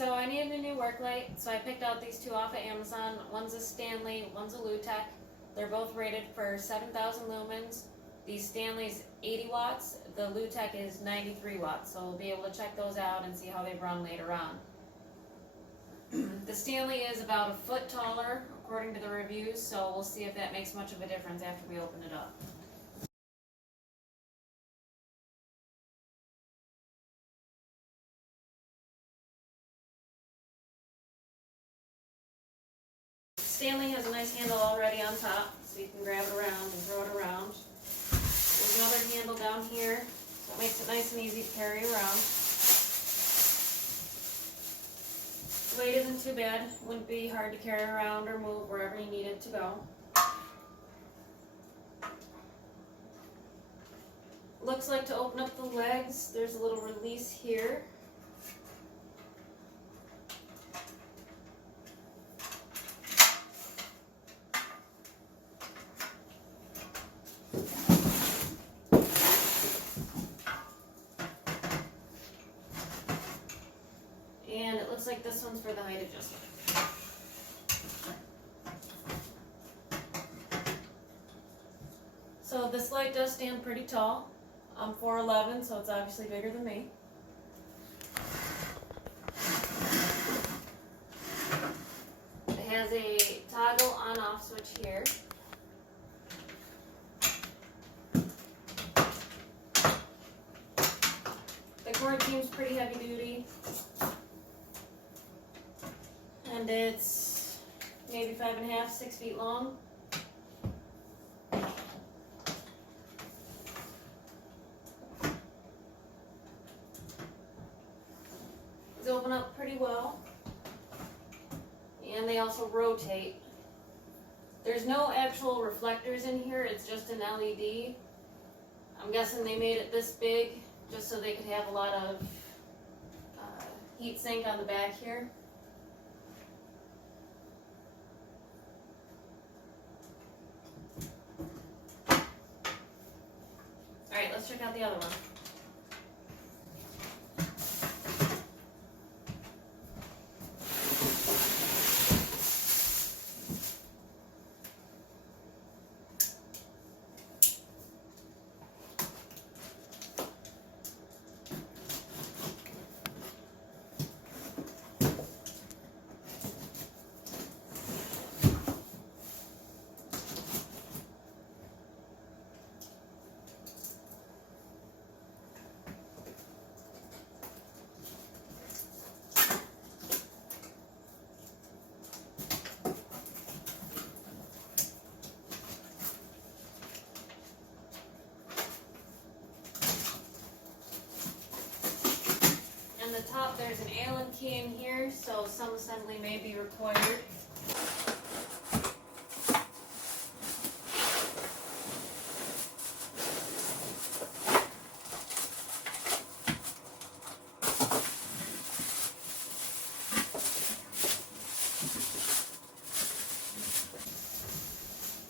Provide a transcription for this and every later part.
So I needed a new work light, so I picked out these two off of Amazon. One's a Stanley, one's a Lutec. They're both rated for 7,000 lumens. The Stanley's 80 watts, the Lutec is 93 watts, so we'll be able to check those out and see how they run later on. The Stanley is about a foot taller, according to the reviews, so we'll see if that makes much of a difference after we open it up. Stanley has a nice handle already on top, so you can grab it around and throw it around. There's another handle down here, so it makes it nice and easy to carry around. The weight isn't too bad, wouldn't be hard to carry around or move wherever you need it to go. Looks like to open up the legs, there's a little release here. And it looks like this one's for the height adjustment. So this light does stand pretty tall. I'm 4'11", so it's obviously bigger than me. It has a toggle on-off switch here. The cord seems pretty heavy duty. And it's maybe 5.5, 6 feet long. These open up pretty well. And they also rotate. There's no actual reflectors in here, it's just an LED. I'm guessing they made it this big just so they could have a lot of heat sink on the back here. Alright, let's check out the other one. The top, there's an Allen key in here, so some assembly may be required.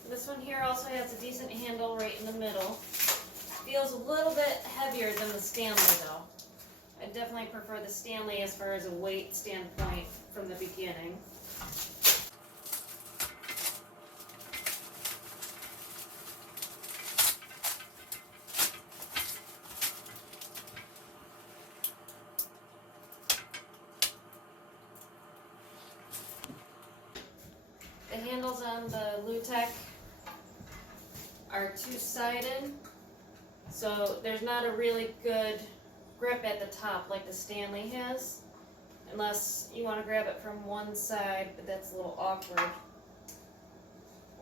This one here also has a decent handle right in the middle. Feels a little bit heavier than the Stanley though. I definitely prefer the Stanley as far as a weight standpoint from the beginning. The handles on the Lutec are two-sided, so there's not a really good grip at the top like the Stanley has, unless you want to grab it from one side, but that's a little awkward,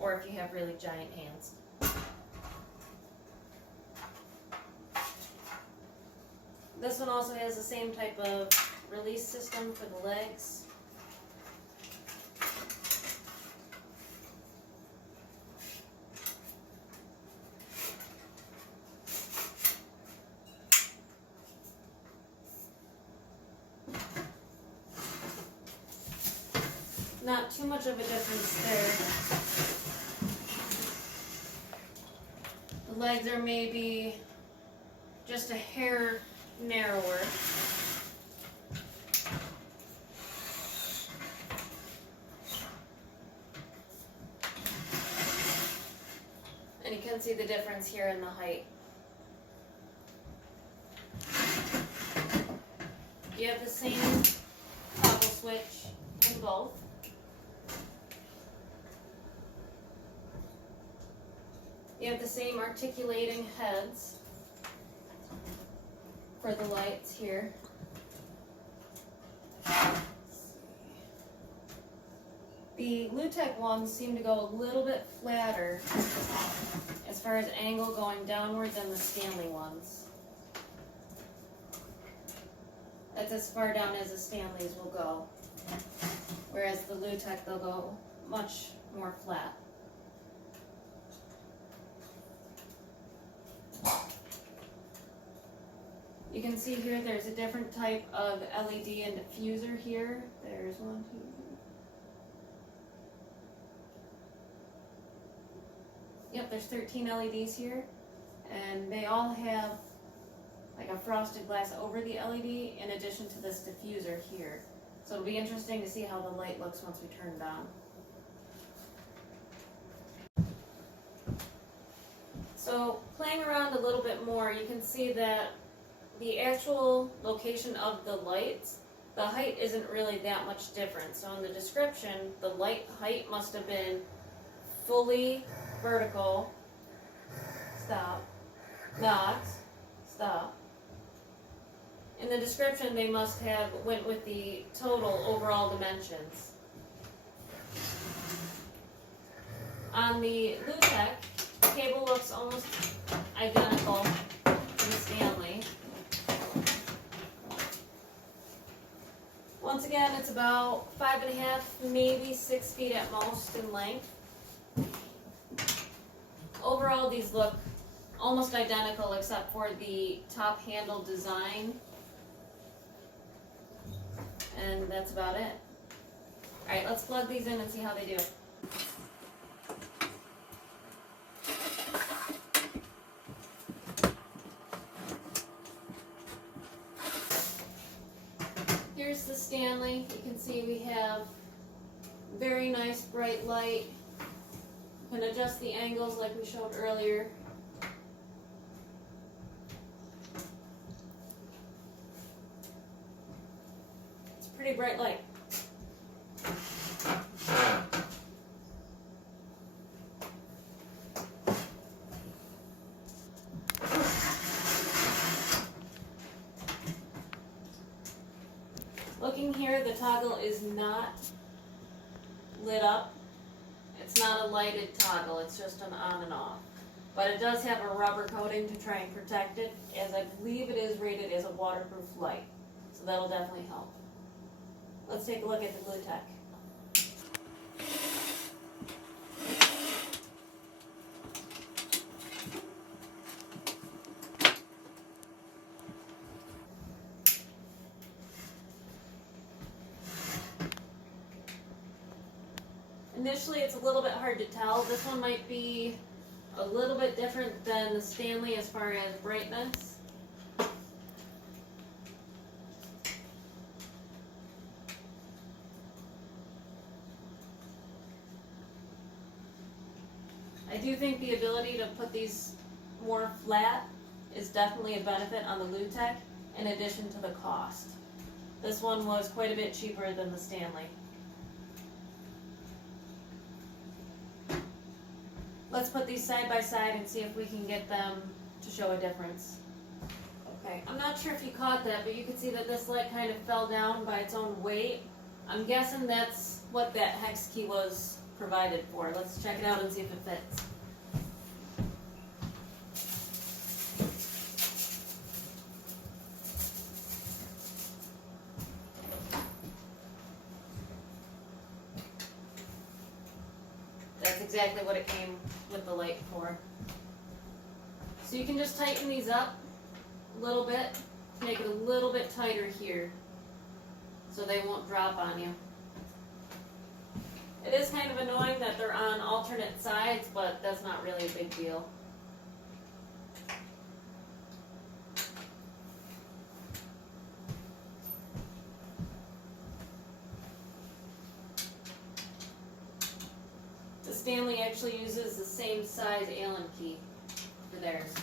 or if you have really giant hands. This one also has the same type of release system for the legs. Not too much of a difference there. The legs are maybe just a hair narrower. difference here in the height. You have the same toggle switch in both. You have the same articulating heads for the lights here. The Lutec ones seem to go a little bit flatter as far as angle going downward than the Stanley ones. That's as far down as the Stanleys will go. Whereas the Lutec, they'll go much more flat. You can see here there's a different type of LED and diffuser here. There's one, two, yep, there's 13 LEDs here, and they all have like a frosted glass over the LED in addition to this diffuser here. So it'll be interesting to see how the light looks once we turn it on. So playing around a little bit more, you can see that the actual location of the lights, the height isn't really that much different. So in the description, the light height must have been fully vertical, stop, not, stop. In the description, they must have went with the total overall dimensions. On the Lutec, the cable looks almost identical to the Stanley. Once again, it's about 5.5, maybe 6 feet at most in length. Overall, these look almost identical except for the top handle design. And that's about it. Alright, let's plug these in and see how they do. Here's the Stanley. You can see we have very nice bright light. You can adjust the angles like we showed earlier. It's a pretty bright light. Looking here, the toggle is not lit up. It's not a lighted toggle, it's just an on and off. But it does have a rubber coating to try and protect it, as I believe it is rated as a waterproof light. So that'll definitely help. Let's take a look at the Lutec. Initially, it's a little bit hard to tell. This one might be a little bit different than the Stanley as far as brightness. I do think the ability to put these more flat is definitely a benefit on the Lutec, in addition to the cost. This one was quite a bit cheaper than the Stanley. Let's put these side by side and see if we can get them to show a difference. Okay, I'm not sure if you caught that, but you can see that this light kind of fell down by its own weight. I'm guessing that's what that hex key was provided for. Let's check it out and see if it fits. That's exactly what it came with the light for. So you can just tighten these up a little bit, make it a little bit tighter here so they won't drop on you. It is kind of annoying that they're on alternate sides, but that's not really a big deal. The Stanley actually uses the same size Allen key for for theirs.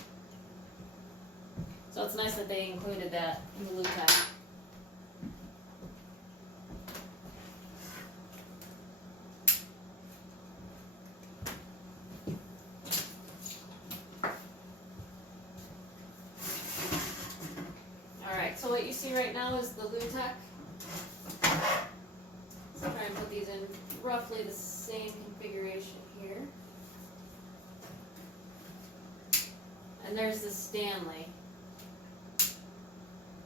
So it's nice that they included that in the Lutec. Alright, so what you see right now is the Lutec. Let's try and put these in roughly the same configuration here. And there's the Stanley.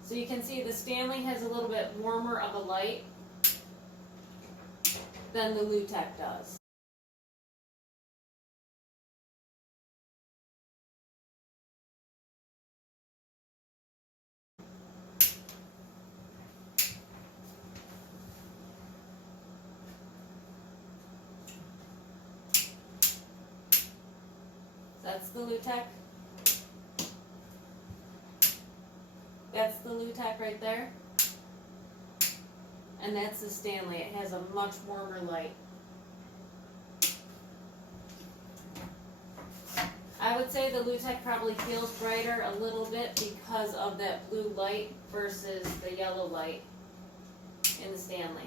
So you can see the Stanley has a little bit warmer of a light than the Lutec does. That's the Lutec. That's the Lutec right there. And that's the Stanley. It has a much warmer light. I would say the Lutec probably feels brighter a little bit because of that blue light versus the yellow light in the Stanley.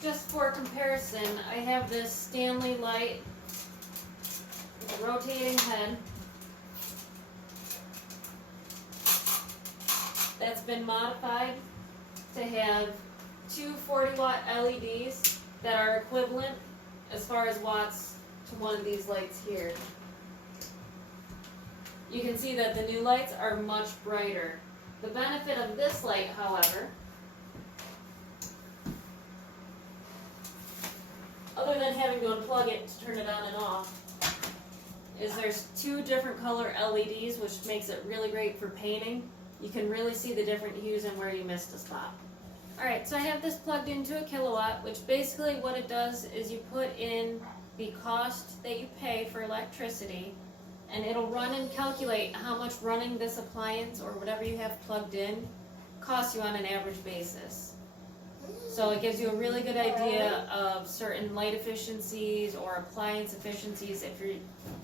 Just for comparison, I have this Stanley light with a rotating head that's been modified to have two 40-watt LEDs that are equivalent as far as watts to one of these lights here. You can see that the new lights are much brighter. The benefit of this light, however, other than having to unplug it to turn it on and off, is there's two different color LEDs, which makes it really great for painting. You can really see the different hues and where you missed a spot. Alright, so I have this plugged into a kilowatt, which basically what it does is you put in the cost that you pay for electricity, and it'll run and calculate how much running this appliance or whatever you have plugged in costs you on an average basis. So it gives you a really good idea of certain light efficiencies or appliance efficiencies if you're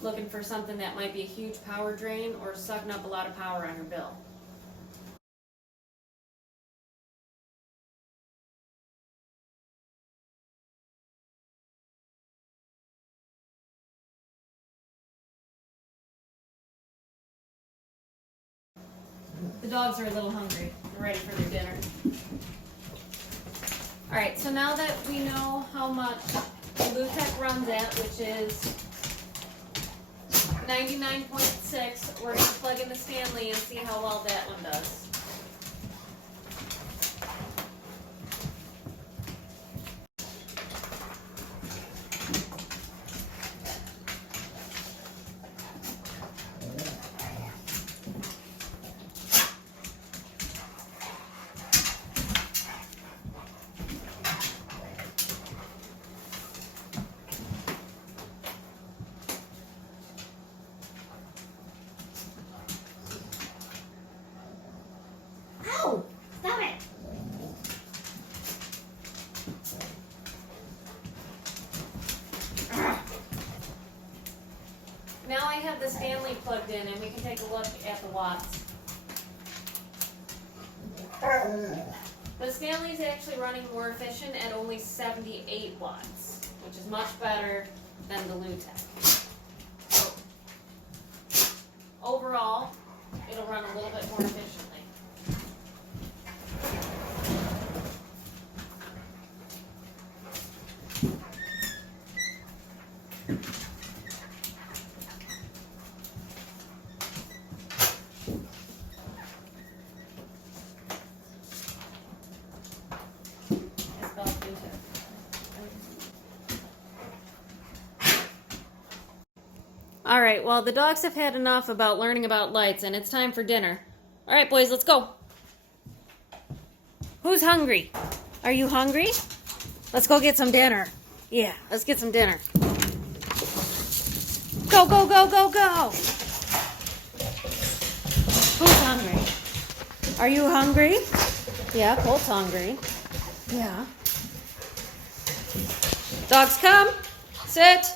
looking for something that might be a huge power drain or sucking up a lot of power on your bill. The dogs are a little hungry. They're ready for their dinner. Alright, so now that we know how much the Lutec runs at, which is 99.6, we're going to plug in the Stanley and see how well that one does. Stop it! Now I have the Stanley plugged in and we can take a look at the watts. The Stanley is actually running more efficient at only 78 watts, which is much better than the Lutec. Overall, it'll run a little bit more efficiently. Alright, well the dogs have had enough about learning about lights and it's time for dinner. Alright boys, let's go. Who's hungry? Are you hungry? Let's go get some dinner. Yeah, let's get some dinner. Go, go, go, go, go! Who's hungry? Are you hungry? Yeah, Colt's hungry. Yeah. Dogs come. Sit.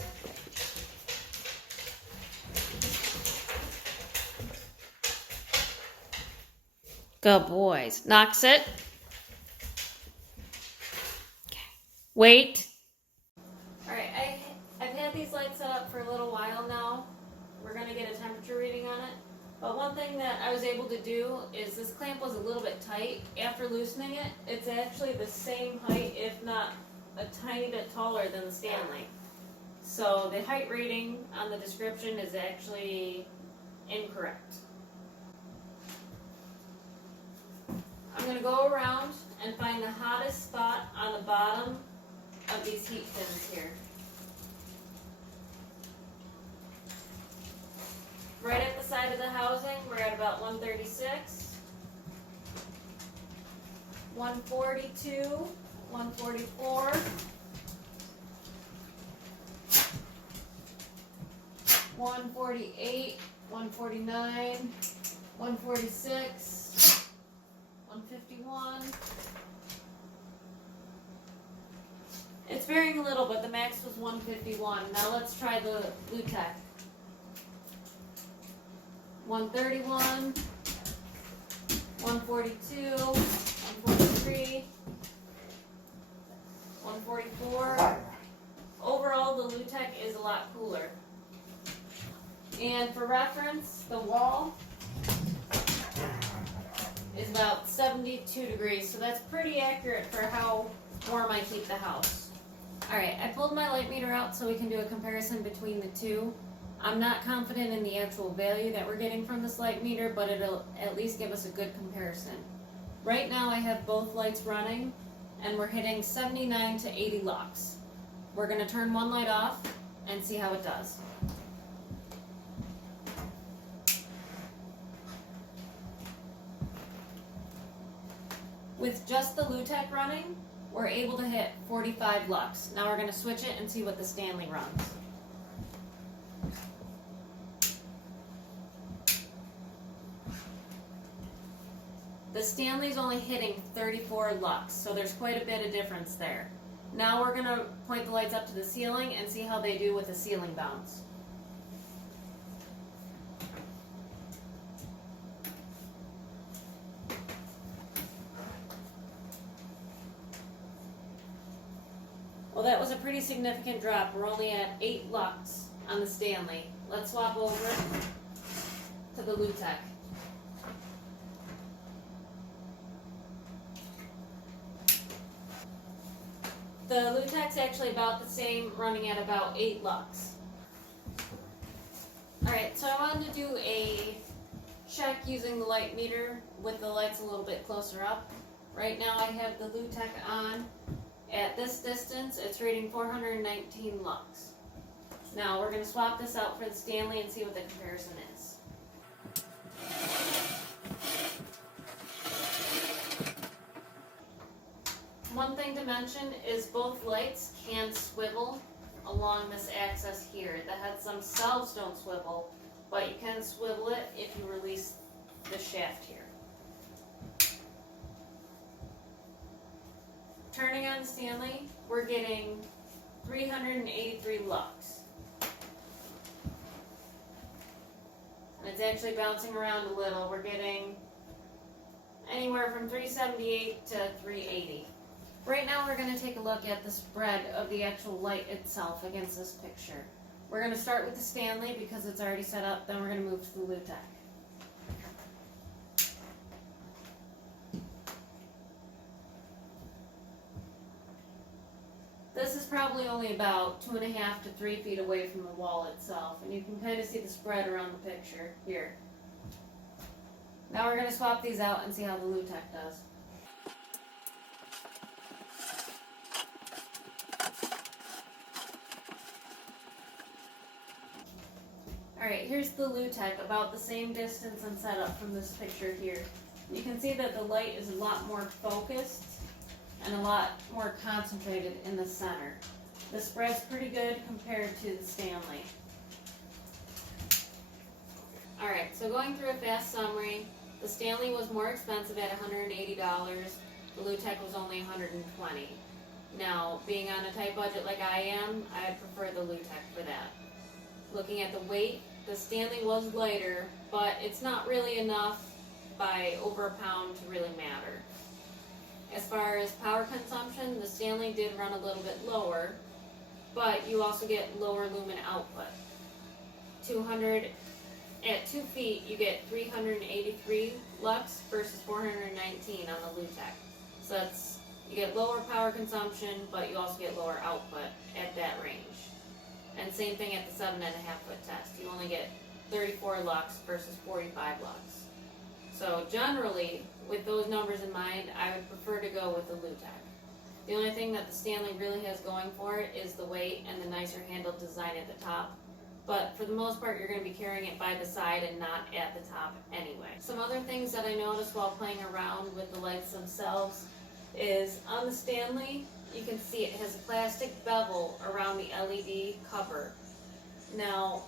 Good boys. Knock, sit. Okay. Wait. Alright, I've had these lights set up for a little while now. We're going to get a temperature reading on it. But one thing that I was able to do is this clamp was a little bit tight. After loosening it, it's actually the same height, if not a tiny bit taller than the Stanley. So the height rating on the description is actually incorrect. I'm going to go around and find the hottest spot on the bottom of these heat pins here. Right at the side of the housing, we're at about 136, 142, 144, 148, 149, 146, 151. It's varying a little, but the max was 151. Now let's try the Lutec. 131, 142, 143, 144. Overall, the Lutec is a lot cooler. And for reference, the wall is about 72 degrees, so that's pretty accurate for how warm I keep the house. Alright, I pulled my light meter out so we can do a comparison between the two. I'm not confident in the actual value that we're getting from this light meter, but it'll at least give us a good comparison. Right now I have both lights running, and we're hitting 79 to 80 lux. We're going to turn one light off and see how it does. With just the Lutec running, we're able to hit 45 lux. Now we're going to switch it and see what the Stanley runs. The Stanley's only hitting 34 lux, so there's quite a bit of difference there. Now we're going to point the lights up to the ceiling and see how they do with the ceiling bounce. Well, that was a pretty significant drop. We're only at 8 lux on the Stanley. Let's swap over to the Lutec. The Lutec's actually about the same, running at about 8 lux. Alright, so I wanted to do a check using the light meter with the lights a little bit closer up. Right now I have the Lutec on. At this distance, it's reading 419 lux. Now we're going to swap this out for the Stanley and see what the comparison is. One thing to mention is both lights can swivel along this axis here. The heads themselves don't swivel, but you can swivel it if you release the shaft here. Turning on Stanley, we're getting 383 lux. And it's actually bouncing around a little. We're getting anywhere from 378 to 380. Right now we're going to take a look at the spread of the actual light itself against this picture. We're going to start with the Stanley because it's already set up, then we're going to move to the Lutec. This is probably only about 2.5 to 3 feet away from the wall itself, and you can kind of see the spread around the picture here. Now we're going to swap these out and see how the Lutec does. Alright, here's the Lutec, about the same distance and setup from this picture here. You can see that the light is a lot more focused and a lot more concentrated in the center. The spread's pretty good compared to the Stanley. Alright, so going through a fast summary, the Stanley was more expensive at $180, the Lutec was only $120. Now, being on a tight budget like I am, I'd prefer the Lutec for that. Looking at the weight, the Stanley was lighter, but it's not really enough by over a pound to really matter. As far as power consumption, the Stanley did run a little bit lower, but you also get lower lumen output. 200 at 2 feet, you get 383 lux versus 419 on the Lutec. So that's, you get lower power consumption, but you also get lower output at that range. And same thing at the 7.5 foot test. You only get 34 lux versus 45 lux. So generally, with those numbers in mind, I would prefer to go with the Lutec. The only thing that the Stanley really has going for it is the weight and the nicer handled design at the top. But for the most part, you're going to be carrying it by the side and not at the top anyway. Some other things that I noticed while playing around with the lights themselves is on the Stanley, you can see it has a plastic bevel around the LED cover. Now,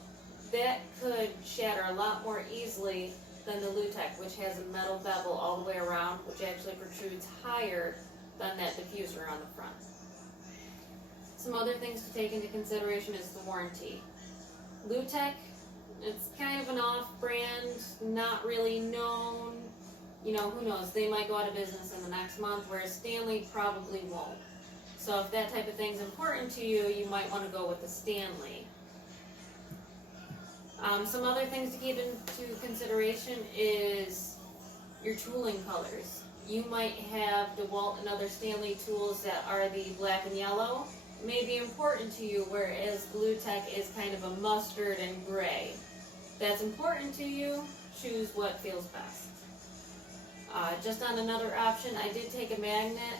that could shatter a lot more easily than the Lutec, which has a metal bevel all the way around, which actually protrudes higher than that diffuser on the front. Some other things to take into consideration is the warranty. Lutec, it's kind of an off-brand, not really known. You know, who knows, they might go out of business in the next month, whereas Stanley probably won't. So if that type of thing is important to you, you might want to go with the Stanley. Some other things to keep into consideration is your tooling colors. You might have DeWalt and other Stanley tools that are the black and yellow. It may be important to you, whereas the Lutec is kind of a mustard and gray. If that's important to you, choose what feels best. Just on another option, I did take a magnet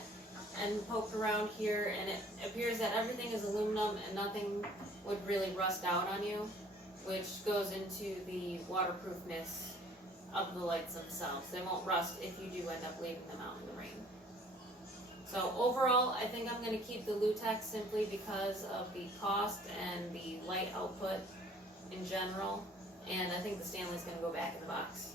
and poked around here, and it appears that everything is aluminum and nothing would really rust out on you, which goes into the waterproofness of the lights themselves. They won't rust if you do end up leaving them out in the rain. So overall, I think I'm going to keep the Lutec simply because of the cost and the light output in general, and I think the Stanley's going to go back in the box.